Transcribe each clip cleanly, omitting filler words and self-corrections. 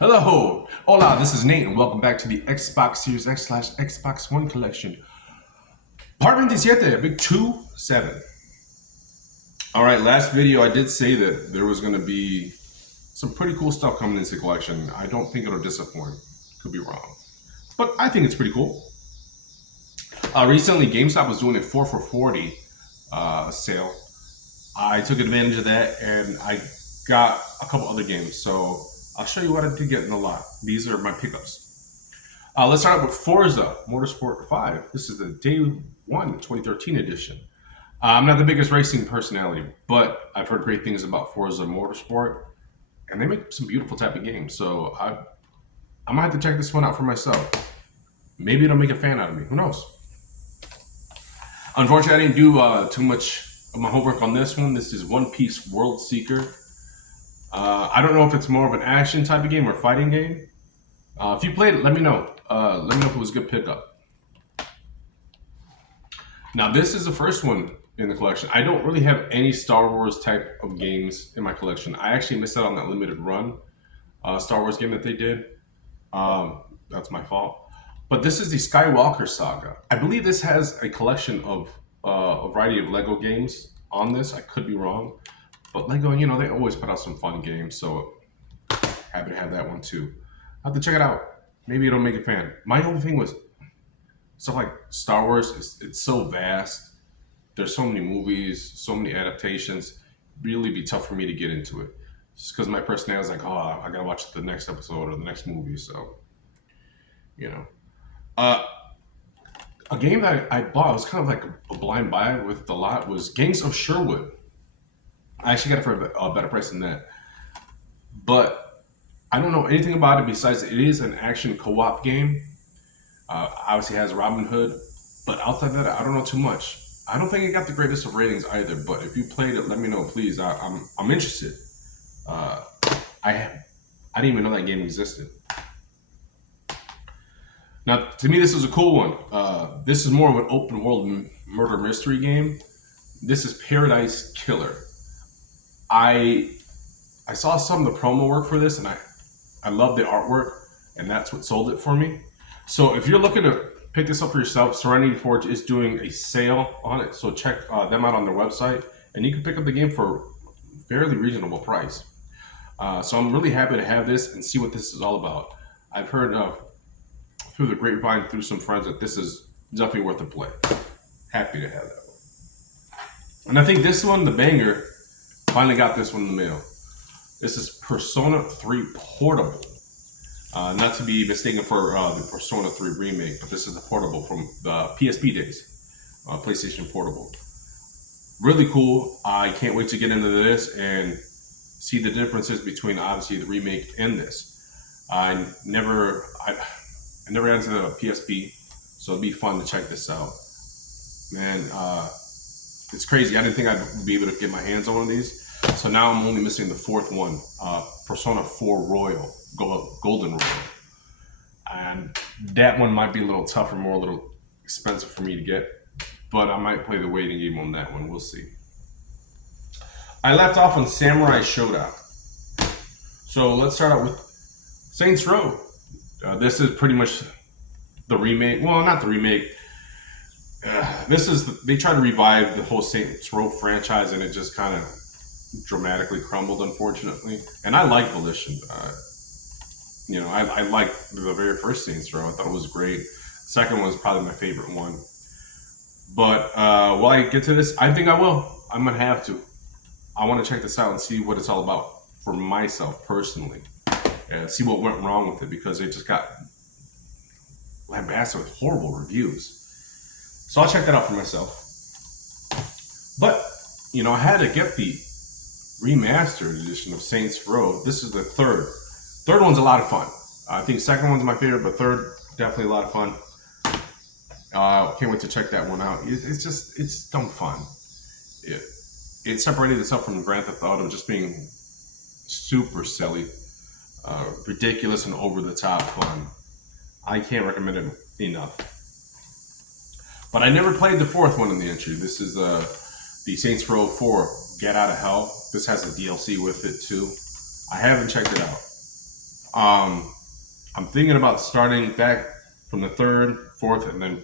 Hello, hola, this is Nate, and welcome back to the Xbox Series X/Xbox One collection. Part Ventisiete, big 2-7. Alright, last video I did say that there was going to be some pretty cool stuff coming into the collection. I don't think it'll disappoint. Could be wrong. But I think it's pretty cool. Recently, GameStop was doing a 4 for 40 sale. I took advantage of that, and I got a couple other games. So I'll show you what I did get in the lot. These are my pickups. Let's start out with Forza Motorsport 5. This is the Day 1 2013 edition. I'm not the biggest racing personality, but I've heard great things about Forza Motorsport, and they make some beautiful type of games. So I might have to check this one out for myself. Maybe it'll make a fan out of me. Who knows? Unfortunately, I didn't do too much of my homework on this one. This is One Piece World Seeker. I don't know if it's more of an action type of game or fighting game. If you played it, let me know. Let me know if it was a good pickup. Now, this is the first one in the collection. I don't really have any Star Wars type of games in my collection. I actually missed out on that limited run Star Wars game that they did. That's my fault. But this is the Skywalker Saga. I believe this has a collection of a variety of Lego games on this. I could be wrong. But Lego, you know, they always put out some fun games. So happy to have that one too. I'll have to check it out. Maybe it'll make a fan. My only thing was stuff like Star Wars, it's so vast. There's so many movies, so many adaptations. Really be tough for me to get into it. Just because my personality is like, oh, I gotta watch the next episode or the next movie. So, you know. A game that I bought, it was kind of like a blind buy with the lot, was Gangs of Sherwood. I actually got it for a better price than that. But I don't know anything about it besides it is an action co-op game. Obviously has Robin Hood, but outside of that, I don't know too much. I don't think it got the greatest of ratings either. But if you played it, let me know, please. I'm interested. I didn't even know that game existed. Now, to me, this is a cool one. This is more of an open world murder mystery game. This is Paradise Killer. I saw some of the promo work for this, and I love the artwork, and that's what sold it for me. So if you're looking to pick this up for yourself, Serenity Forge is doing a sale on it, so check them out on their website, and you can pick up the game for a fairly reasonable price. So I'm really happy to have this and see what this is all about. I've heard through the grapevine, through some friends, that this is definitely worth a play. Happy to have that one. And I think this one, the banger, finally got this one in the mail. This is Persona 3 Portable. Not to be mistaken for the Persona 3 remake, but this is a portable from the PSP days. PlayStation Portable. Really cool. I can't wait to get into this and see the differences between, obviously, the remake and this. I never got into the PSP, so it'd be fun to check this out. Man, it's crazy. I didn't think I'd be able to get my hands on one of these. So now I'm only missing the fourth one, Persona 4 Royal, Golden Royal. And that one might be a little tougher, more a little expensive for me to get. But I might play the waiting game on that one. We'll see. I left off on Samurai Showdown. So let's start out with Saints Row. This is pretty much the remake. Well, not the remake. They tried to revive the whole Saints Row franchise, and it just kind of dramatically crumbled, unfortunately. And I like Volition. I liked the very first Saints Row. I thought it was great. Second one was probably my favorite one. But while I get to this, I think I will. I'm gonna have to. I want to check this out and see what it's all about for myself personally, and see what went wrong with it, because it just got lambasted with horrible reviews. So I'll check that out for myself. But I had to get the remastered edition of Saints Row. This is the third. Third one's a lot of fun. I think second one's my favorite, but third, definitely a lot of fun. Can't wait to check that one out. It's dumb fun. It separated itself from Grand Theft Auto, just being super silly, ridiculous, and over the top fun. I can't recommend it enough. But I never played the fourth one in the entry. This is the Saints Row 4 Get Out of Hell. This has a DLC with it too. I haven't checked it out. I'm thinking about starting back from the third, fourth, and then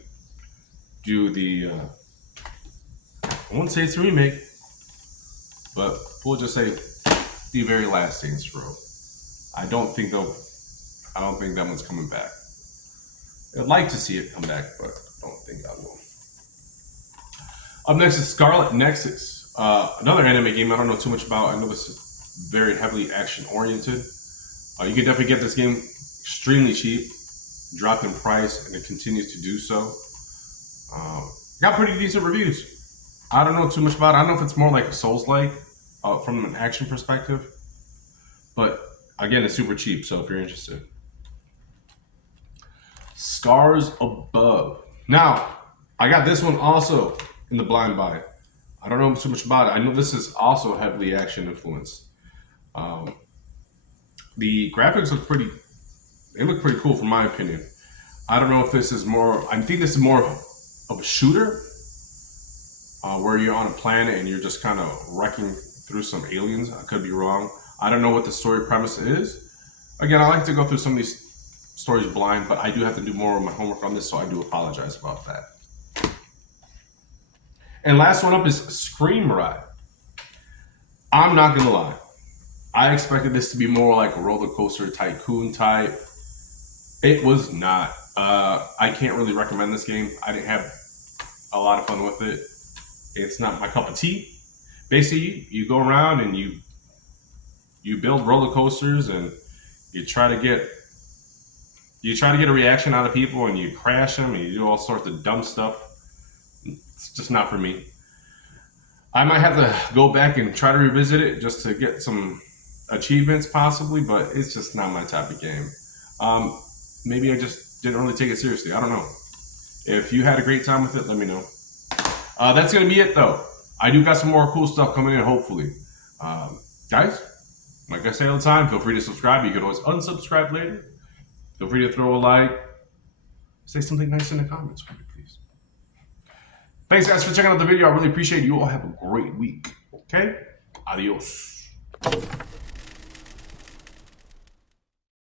do the. I won't say it's a remake, but we'll just say the very last Saints Row. I don't think they'll. I don't think that one's coming back. I'd like to see it come back, but I don't think I will. Up next is Scarlet Nexus, another anime game I don't know too much about. I know this is very heavily action oriented. You can definitely get this game extremely cheap, dropped in price, and it continues to do so. Got pretty decent reviews. I don't know too much about it. I don't know if it's more like a Souls-like from an action perspective, but again, it's super cheap. So if you're interested, Scars Above. Now, I got this one also in the blind buy. I don't know too much about it. I know this is also heavily action influenced. The graphics look pretty. They look pretty cool, from my opinion. I don't know if this is more. I think this is more of a shooter, where you're on a planet and you're just kind of wrecking through some aliens. I could be wrong. I don't know what the story premise is. Again, I like to go through some of these stories blind, but I do have to do more of my homework on this, so I do apologize about that. And last one up is Scream Ride. I'm not gonna lie. I expected this to be more like a roller coaster tycoon type. It was not. I can't really recommend this game. I didn't have a lot of fun with it. It's not my cup of tea. Basically, you go around and you build roller coasters and you try to get a reaction out of people, and you crash them and you do all sorts of dumb stuff. It's just not for me. I might have to go back and try to revisit it just to get some achievements possibly, but it's just not my type of game. Maybe I just didn't really take it seriously. I don't know. If you had a great time with it, let me know. That's going to be it, though. I do got some more cool stuff coming in, hopefully. Guys, like I say all the time, feel free to subscribe. You can always unsubscribe later. Feel free to throw a like. Say something nice in the comments for me, please. Thanks, guys, for checking out the video. I really appreciate it. You all have a great week. Okay? Adios.